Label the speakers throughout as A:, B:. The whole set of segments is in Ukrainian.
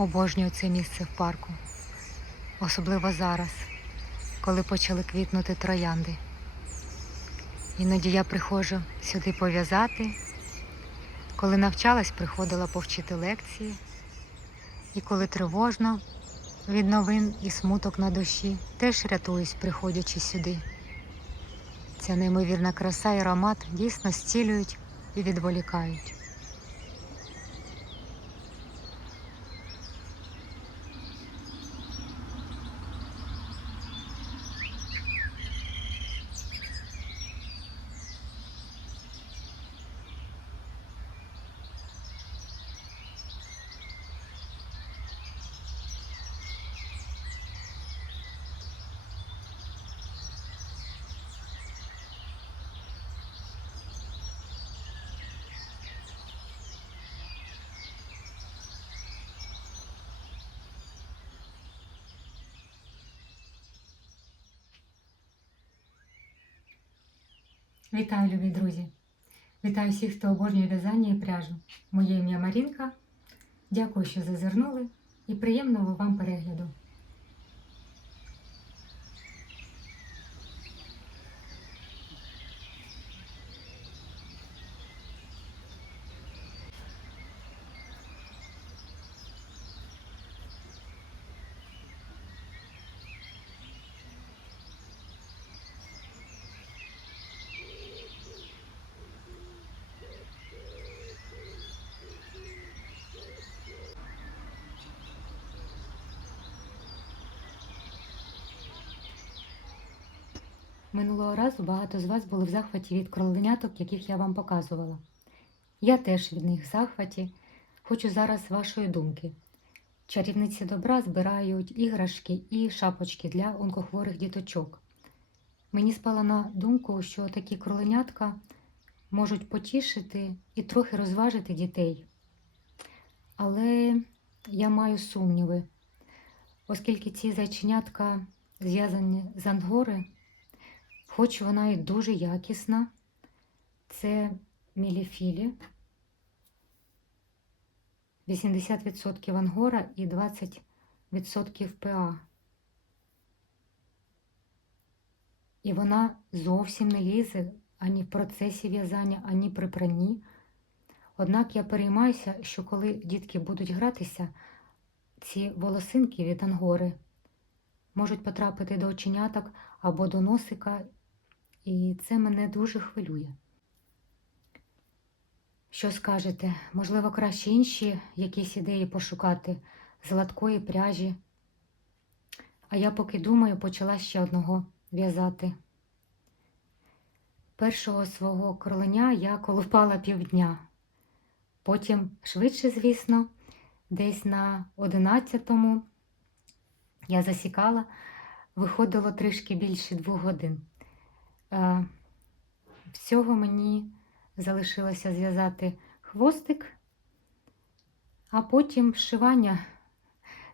A: Обожнюю це місце в парку. Особливо зараз, коли почали квітнути троянди. Іноді я приходжу сюди пов'язати. Коли навчалась, приходила повчити лекції. І коли тривожно від новин і смуток на душі, теж рятуюсь, приходячи сюди. Ця неймовірна краса і аромат дійсно зцілюють і відволікають. Вітаю, любі друзі! Вітаю всіх, хто обожнює в'язання і пряжу. Моє ім'я Марінка. Дякую, що зазирнули і приємного вам перегляду. Минулого разу багато з вас були в захваті від кроленяток, яких я вам показувала. Я теж від них в захваті. Хочу зараз вашої думки. Чарівниці добра збирають іграшки і шапочки для онкохворих діточок. Мені спала на думку, що такі кроленятка можуть потішити і трохи розважити дітей. Але я маю сумніви, оскільки ці зайченятка зв'язані з ангори, хоч вона і дуже якісна, це міліфілі, 80% ангора і 20% ПА. І вона зовсім не лізе ані в процесі в'язання, ані при пранні. Однак я переймаюся, що коли дітки будуть гратися, ці волосинки від ангори можуть потрапити до оченяток або до носика, і це мене дуже хвилює. Що скажете? Можливо, краще інші якісь ідеї пошукати з гладкої пряжі. А я поки думаю, почала ще одного в'язати. Першого свого кроленя я колупала півдня. Потім, швидше, звісно, десь на одинадцятому я засікала, виходило трішки більше двох годин. Всього мені залишилося зв'язати хвостик, а потім вшивання,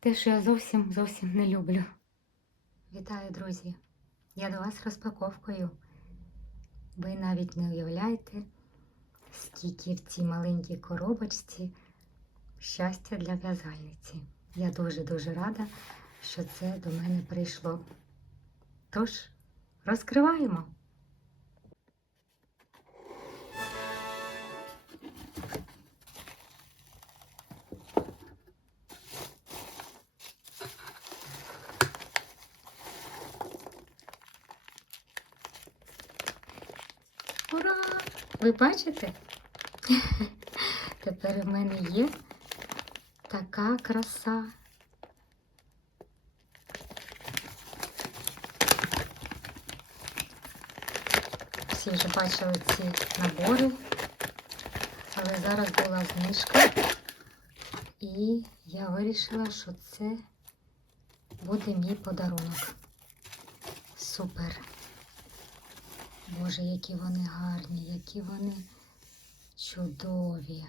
A: те, що я зовсім зовсім не люблю. Вітаю, друзі! Я до вас розпаковкою. Ви навіть не уявляєте, скільки в цій маленькій коробочці щастя для в'язальниці. Я дуже-дуже рада, що це до мене прийшло. Тож, розкриваємо. Ви бачите? Тепер в мене є така краса. Всі вже бачили ці набори, але зараз була знижка, і я вирішила, що це буде мій подарунок. Супер! Боже, які вони гарні, які вони чудові.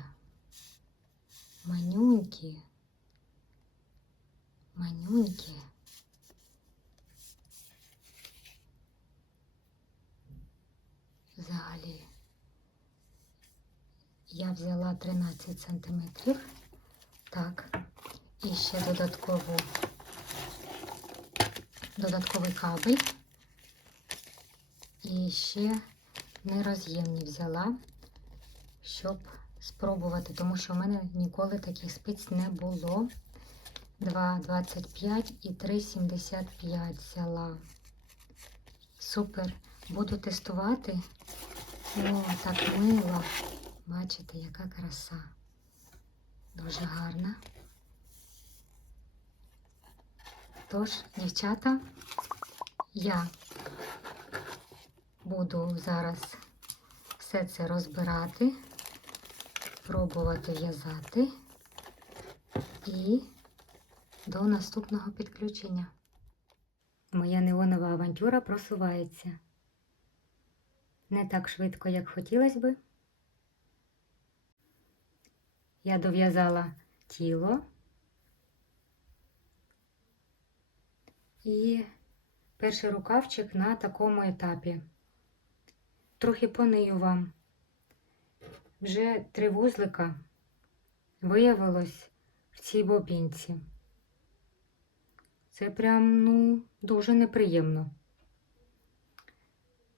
A: Манюнькі. Манюнькі. Взагалі. Я взяла 13 сантиметрів. Так. І ще додаткову, додатковий кабель. І ще нероз'ємні взяла, щоб спробувати, тому що в мене ніколи таких спиць не було. 2,25 і 3,75 взяла. Супер. Буду тестувати. О, так мило. Бачите, яка краса. Дуже гарна. Тож, дівчата, я буду зараз все це розбирати, пробувати в'язати і до наступного підключення. Моя неонова авантюра просувається. Не так швидко, як хотілося би. Я дов'язала тіло і перший рукавчик на такому етапі. Трохи понию вам. Вже три вузлика виявилось в цій бобінці. Це прям, ну, дуже неприємно.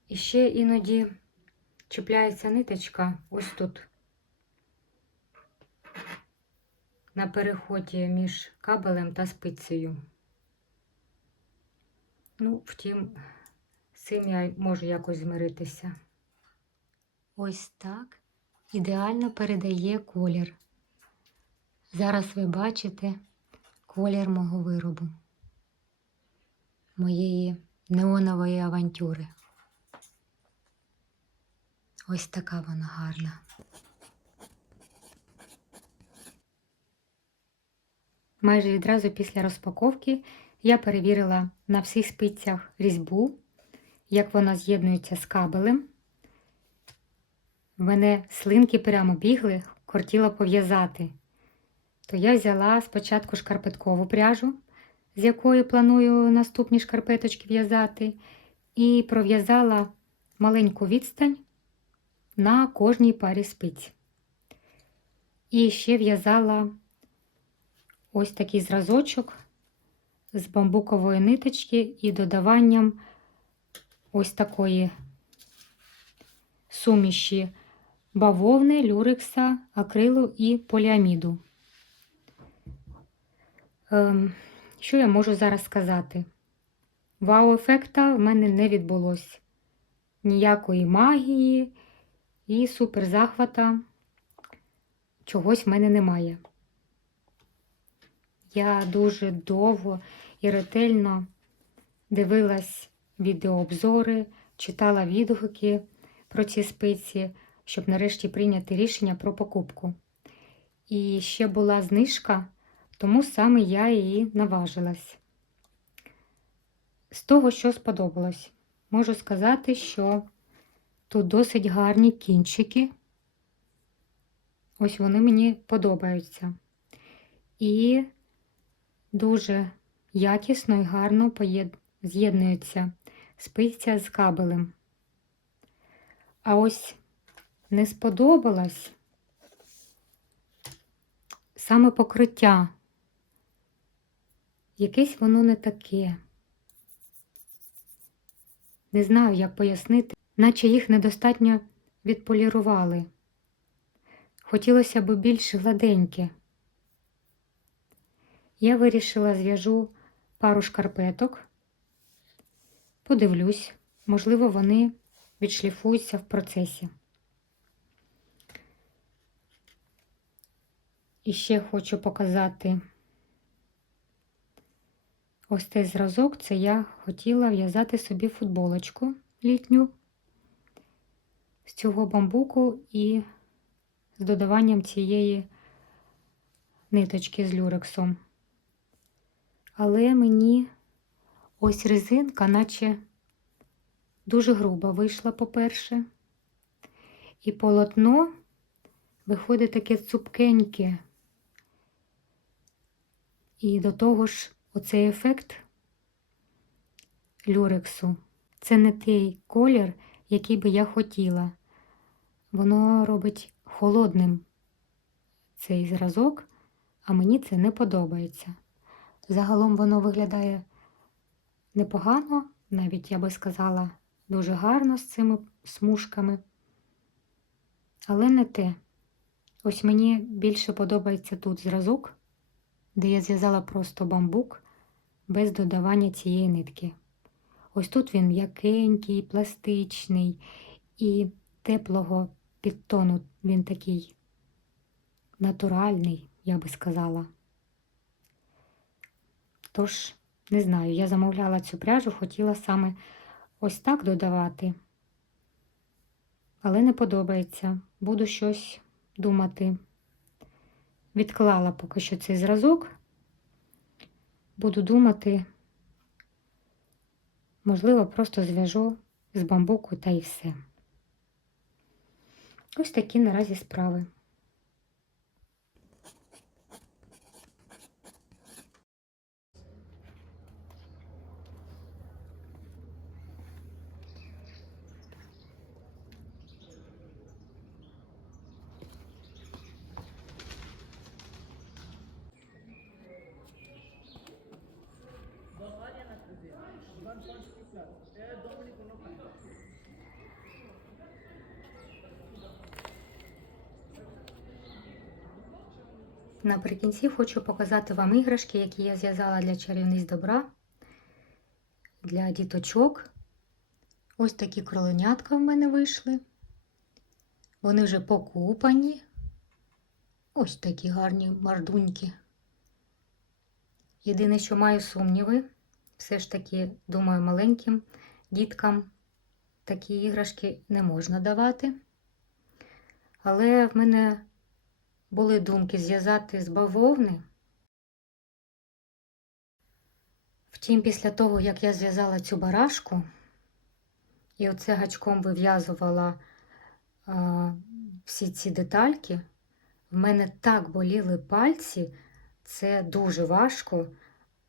A: І ще іноді чіпляється ниточка ось тут. На переході між кабелем та спицею. Ну, втім, з цим я можу якось змиритися. Ось так ідеально передає колір. Зараз ви бачите колір мого виробу, моєї неонової авантюри. Ось така вона гарна. Майже відразу після розпаковки я перевірила на всіх спицях різьбу, як вона з'єднується з кабелем. В мене слинки прямо бігли, хотіла пов'язати. То я взяла спочатку шкарпеткову пряжу, з якою планую наступні шкарпеточки в'язати, і пров'язала маленьку відстань на кожній парі спиць. І ще в'язала ось такий зразочок з бамбукової ниточки і додаванням ось такої суміші бавовни, люрекса, акрилу і поліаміду. Ем, що я можу зараз сказати? Вау-ефекта в мене не відбулось. Ніякої магії і суперзахвата чогось в мене немає. Я дуже довго і ретельно дивилась відеообзори, читала відгуки про ці спиці, щоб нарешті прийняти рішення про покупку. І ще була знижка, тому саме я її наважилась. З того, що сподобалось, можу сказати, що тут досить гарні кінчики. Ось вони мені подобаються. І дуже якісно і гарно з'єднуються спиця з кабелем. А ось не сподобалось саме покриття. Якесь воно не таке. Не знаю, як пояснити, наче їх недостатньо відполірували. Хотілося б більш гладеньке. Я вирішила зв'яжу пару шкарпеток, подивлюсь, можливо, вони відшліфуються в процесі. І ще хочу показати ось цей зразок, це я хотіла в'язати собі футболочку літню з цього бамбуку і з додаванням цієї ниточки з люрексом. Але мені ось резинка, наче дуже груба вийшла, по-перше, і полотно виходить таке цупкеньке. І до того ж, оцей ефект люрексу це не той колір, який би я хотіла. Воно робить холодним цей зразок, а мені це не подобається. Загалом воно виглядає непогано, навіть я би сказала, дуже гарно з цими смужками. Але не те. Ось мені більше подобається тут зразок, де я зв'язала просто бамбук без додавання цієї нитки. Ось тут він м'якенький, пластичний і теплого підтону він такий натуральний, я би сказала. Тож, не знаю, я замовляла цю пряжу, хотіла саме ось так додавати, але не подобається. Буду щось думати. Відклала поки що цей зразок. Буду думати, можливо, просто зв'яжу з бамбуку та і все. Ось такі наразі справи. Наприкінці хочу показати вам іграшки, які я зв'язала для чарівниць добра, для діточок. Ось такі кроленятка в мене вийшли. Вони вже покупані. Ось такі гарні мардуньки. Єдине, що маю сумніви, все ж таки, думаю, маленьким діткам такі іграшки не можна давати. Але в мене були думки зв'язати з бавовни. Втім, після того, як я зв'язала цю барашку і оце гачком вив'язувала всі ці детальки, в мене так боліли пальці, це дуже важко,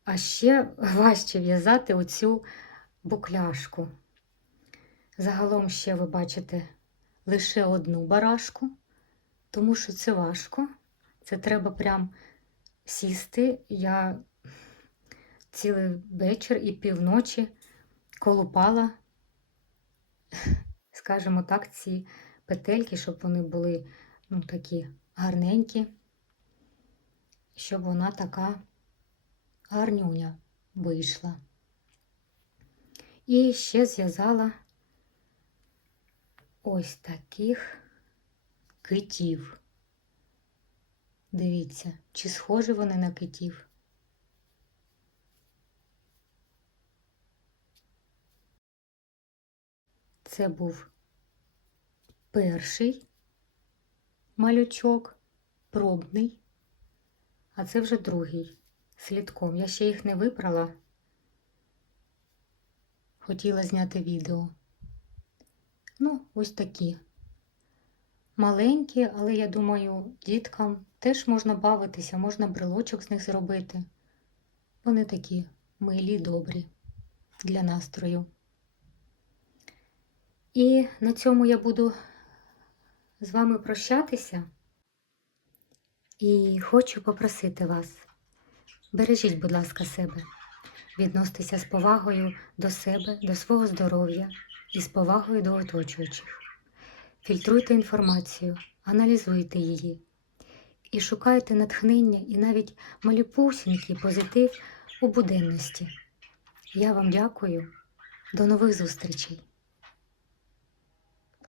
A: а ще важче в'язати оцю букляшку. Загалом ще ви бачите лише одну барашку тому що це важко. Це треба прям сісти. Я цілий вечір і півночі колупала, скажімо так, ці петельки, щоб вони були ну, такі гарненькі, щоб вона така гарнюня вийшла. І ще зв'язала ось таких китів. Дивіться, чи схожі вони на китів. Це був перший малючок, пробний, а це вже другий слідком. Я ще їх не вибрала. Хотіла зняти відео. Ну, ось такі маленькі, але я думаю, діткам теж можна бавитися, можна брелочок з них зробити. Вони такі милі, добрі для настрою. І на цьому я буду з вами прощатися. І хочу попросити вас, бережіть, будь ласка, себе, відносьтеся з повагою до себе, до свого здоров'я і з повагою до оточуючих. Фільтруйте інформацію, аналізуйте її і шукайте натхнення і навіть малюпусінький позитив у буденності. Я вам дякую. До нових зустрічей!